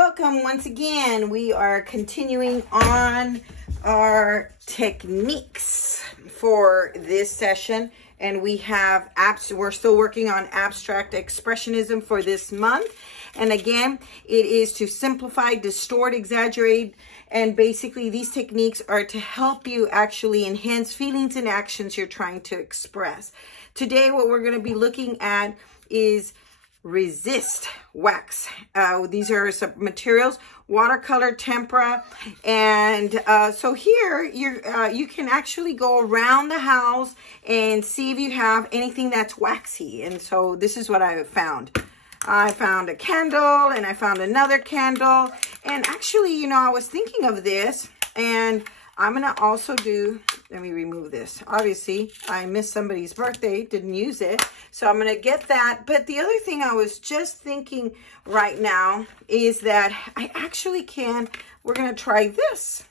Welcome once again. We are continuing on our techniques for this session, and we have we're still working on abstract expressionism for this month. And again, it is to simplify, distort, exaggerate, and basically these techniques are to help you actually enhance feelings and actions you're trying to express. Today, what we're going to be looking at is resist wax. These are some materials: watercolor, tempera, and so here you can actually go around the house and see if you have anything that's waxy. And so this is what I found. I found a candle, and I found another candle, and actually, you know, I was thinking of this, and I'm gonna also do, let me remove this. Obviously, I missed somebody's birthday, didn't use it. So I'm gonna get that. But the other thing I was just thinking right now is that I actually we're gonna try this.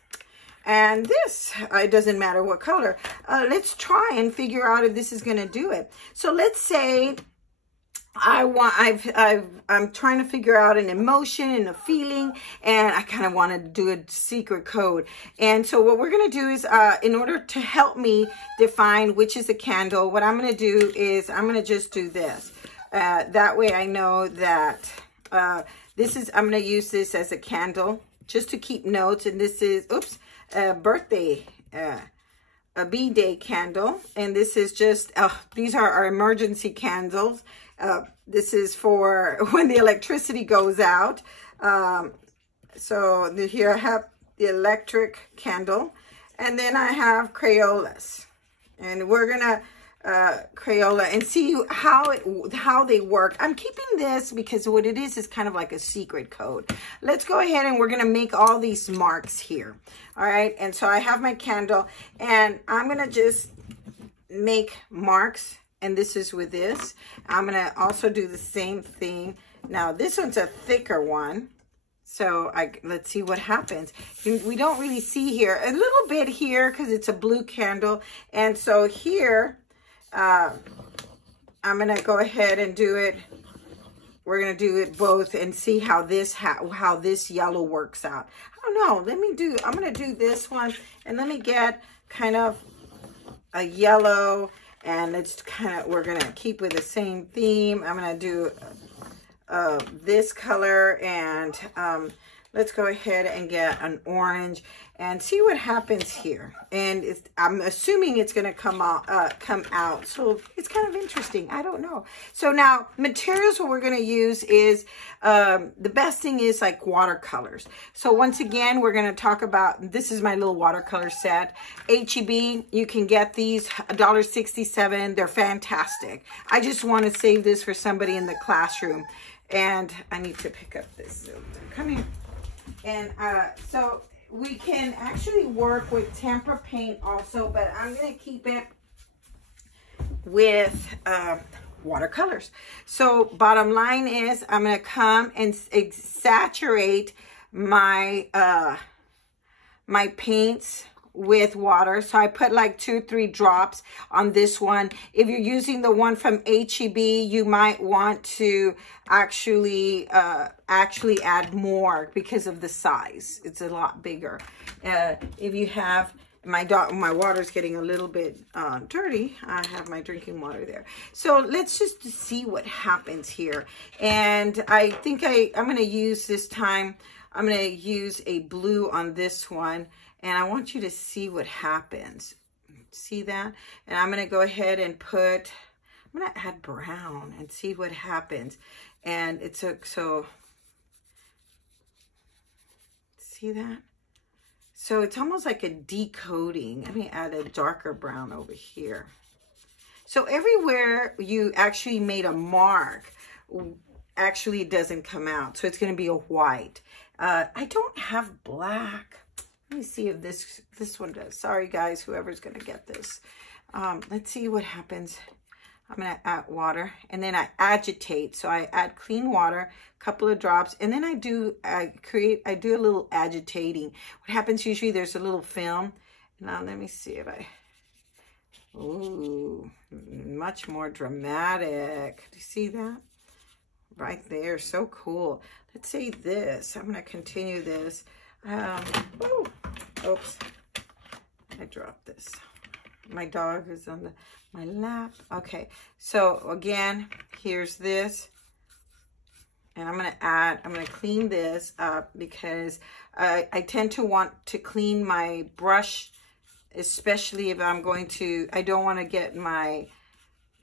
And this, it doesn't matter what color. Let's try and figure out if this is gonna do it. So let's say I'm trying to figure out an emotion and a feeling, and I kind of want to do a secret code. And so what we're going to do is, in order to help me define which is a candle, what I'm going to do is I'm going to just do this. That way I know that I'm going to use this as a candle just to keep notes. And this is, a birthday, a B-day candle. And this is just, these are our emergency candles. This is for when the electricity goes out. So here I have the electric candle, and then I have Crayolas, and we're gonna Crayola and see how they work. I'm keeping this because what it is kind of like a secret code. Let's go ahead and we're gonna make all these marks here. All right, and so I have my candle, and I'm gonna just make marks. And this is with this. I'm going to also do the same thing. Now, this one's a thicker one. So let's see what happens. We don't really see here. A little bit here because it's a blue candle. And so here, I'm going to go ahead and do it. We're going to do it both and see how this yellow works out. I don't know. I'm going to do this one. And let me get kind of a yellow. And it's we're going to keep with the same theme. I'm going to do this color, and let's go ahead and get an orange and see what happens here. And I'm assuming it's going to come out. So it's kind of interesting. I don't know. So now materials, what we're going to use is, the best thing is like watercolors. So once again, we're going to talk about, this is my little watercolor set. H-E-B, you can get these $1.67. They're fantastic. I just want to save this for somebody in the classroom. And I need to pick up this. Come here. And so we can actually work with tempera paint also, but I'm going to keep it with watercolors. So bottom line is I'm going to come and saturate my my paints with water. So I put like 2 or 3 drops on this one. If you're using the one from H-E-B, you might want to actually add more because of the size. It's a lot bigger. If you have, my water's getting a little bit dirty. I have my drinking water there. So let's just see what happens here. And I think I'm going to use this time, I'm going to use a blue on this one. And I want you to see what happens. See that? And I'm going to go ahead and I'm going to add brown and see what happens. And so, see that? So it's almost like a decoding. Let me add a darker brown over here. So everywhere you actually made a mark, actually it doesn't come out. So it's going to be a white. I don't have black. Let me see if this one does. Sorry, guys, whoever's going to get this. Let's see what happens. I'm going to add water, and then I agitate. So I add clean water, a couple of drops, and then I do a little agitating. What happens usually, there's a little film. Now, let me see if ooh, much more dramatic. Do you see that? right there. So cool. Let's see this. I'm going to continue this. Oh, oops. I dropped this. My dog is on my lap. Okay, so again, here's this. And I'm going to clean this up because I tend to want to clean my brush, especially if I'm going to, I don't want to get my,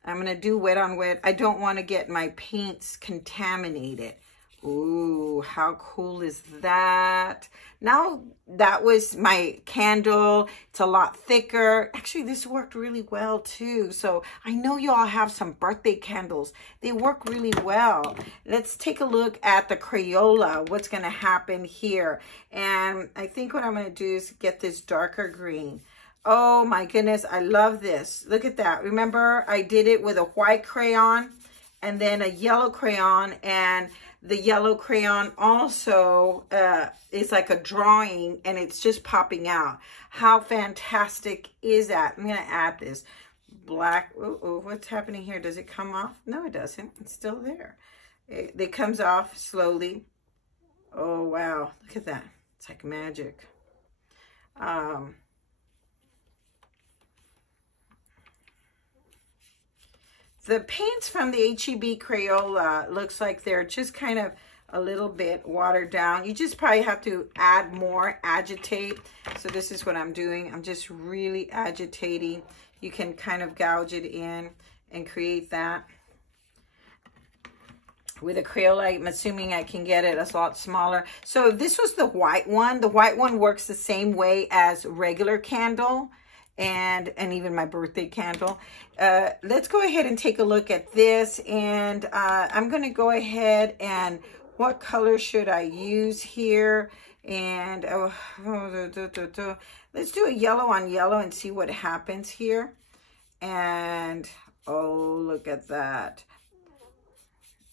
I'm going to do wet on wet. I don't want to get my paints contaminated. Ooh, how cool is that? Now that was my candle. It's a lot thicker. Actually, this worked really well too. So I know you all have some birthday candles. They work really well. Let's take a look at the Crayola. What's going to happen here? And I think what I'm going to do is get this darker green. Oh my goodness, I love this. Look at that. Remember, I did it with a white crayon and then a yellow crayon, and the yellow crayon also is like a drawing, and it's just popping out. How fantastic is that? I'm going to add this black. Oh, what's happening here? Does it come off? No, it doesn't. It's still there. It comes off slowly. Oh, wow. Look at that. It's like magic. The paints from the H-E-B Crayola looks like they're just kind of a little bit watered down. You just probably have to add more, agitate. So this is what I'm doing. I'm just really agitating. You can kind of gouge it in and create that. With a Crayola, I'm assuming I can get it a lot smaller. So if this was the white one works the same way as regular candle. And even my birthday candle. Let's go ahead and take a look at this. And I'm going to go ahead and what color should I use here? And let's do a yellow on yellow and see what happens here. And oh, look at that.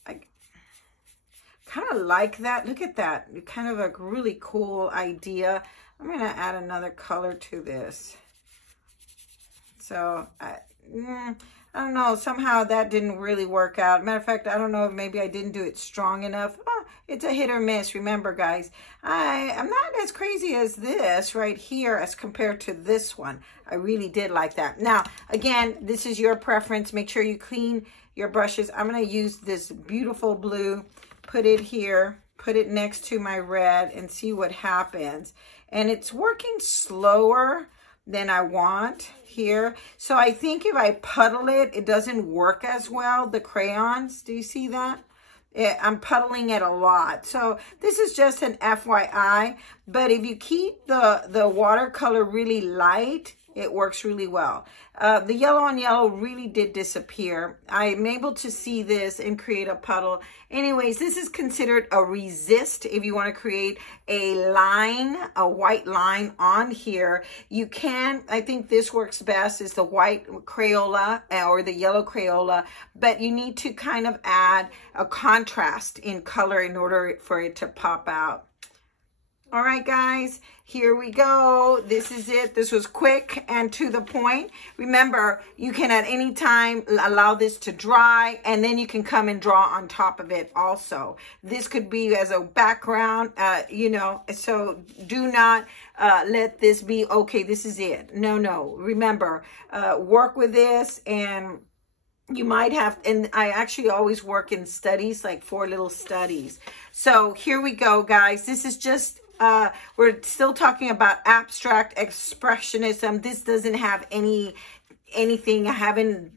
I kind of like that. Look at that. Kind of a really cool idea. I'm going to add another color to this. So, I don't know, somehow that didn't really work out. Matter of fact, I don't know if maybe I didn't do it strong enough. Oh, it's a hit or miss. Remember, guys, I'm not as crazy as this right here as compared to this one. I really did like that. Now, again, this is your preference. Make sure you clean your brushes. I'm going to use this beautiful blue, put it here, put it next to my red, and see what happens. And it's working slower than I want here. So I think if I puddle it, it doesn't work as well, the crayons. Do you see that? I'm puddling it a lot. So this is just an FYI. But if you keep the watercolor really light, it works really well. The yellow on yellow really did disappear. I'm able to see this and create a puddle. Anyways, this is considered a resist. If you want to create a line, a white line on here, you can. I think this works best is the white Crayola or the yellow Crayola, but you need to kind of add a contrast in color in order for it to pop out. All right, guys, here we go. This is it. This was quick and to the point. Remember, you can at any time allow this to dry, and then you can come and draw on top of it also. This could be as a background, you know, so do not let this be, okay, this is it. No, no. Remember, work with this, and you might have, and I actually always work in studies, like 4 little studies. So here we go, guys. This is just, we're still talking about abstract expressionism. This doesn't have anything. I haven't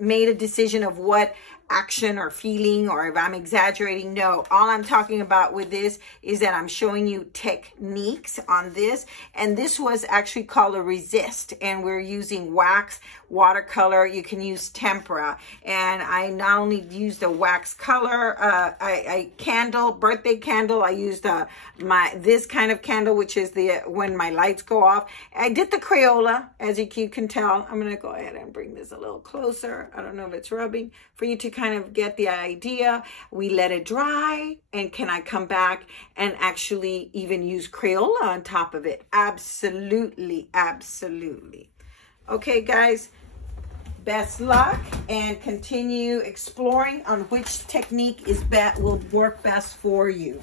made a decision of what action or feeling or if I'm exaggerating. No, all I'm talking about with this is that I'm showing you techniques on this. And this was actually called a resist. And we're using wax, watercolor. You can use tempera. And I not only used a wax color, candle, birthday candle. I used this kind of candle, which is the when my lights go off. I did the Crayola, as you can tell. I'm going to go ahead and bring this a little closer. I don't know if it's rubbing. For you to kind of get the idea, we let it dry, and can I come back and actually even use Crayola on top of it? Absolutely, absolutely. Okay, guys, Best luck, and continue exploring on which technique will work best for you.